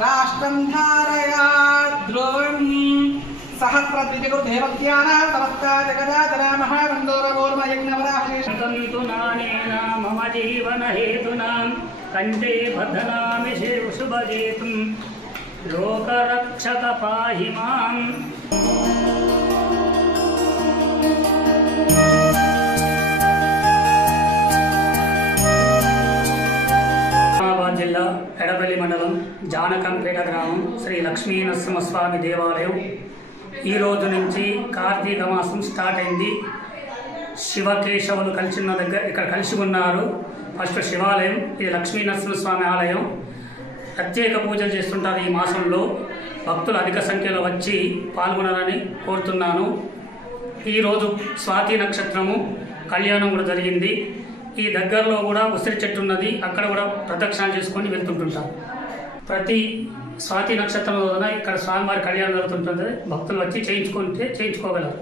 राष्ट्रं धारया ध्रुवम् सहस्रद्विजगुरुदेवत्यानां समस्ता जगदाचरा महावन्दोरगोर्मयज्ञवराशेषन्तु मम जीवनहेतूनां कण्ठे बध्नामि शुभजेतुं लोकरक्षक पाहि माम्। జిల్లా ఎడపల్లి మండలం జానకంపేట గ్రామం శ్రీ లక్ష్మీనరసింహస్వామి దేవాలయం ఈ రోజు నుంచి కార్తీక మాసం స్టార్ట్ అయింది. శివకేశవులు కలిసిన దగ్గర ఇక్కడ కలిసి ఉన్నారు. ఫస్ట్ శివాలయం, ఇది లక్ష్మీనరసింహస్వామి ఆలయం. ప్రత్యేక పూజలు చేస్తుంటారు. ఈ మాసంలో భక్తులు అధిక సంఖ్యలో వచ్చి పాల్గొనాలని కోరుతున్నాను. ఈరోజు స్వాతి నక్షత్రము కళ్యాణం కూడా జరిగింది. ఈ దగ్గరలో కూడా ఉసిరి చెట్టు ఉన్నది, అక్కడ కూడా ప్రదక్షిణాలు చేసుకొని వెళ్తుంటుంటారు. ప్రతి స్వాతి నక్షత్రం ఇక్కడ స్వామివారి కళ్యాణం జరుగుతుంటుంది. భక్తులు వచ్చి చేయించుకోగలరు.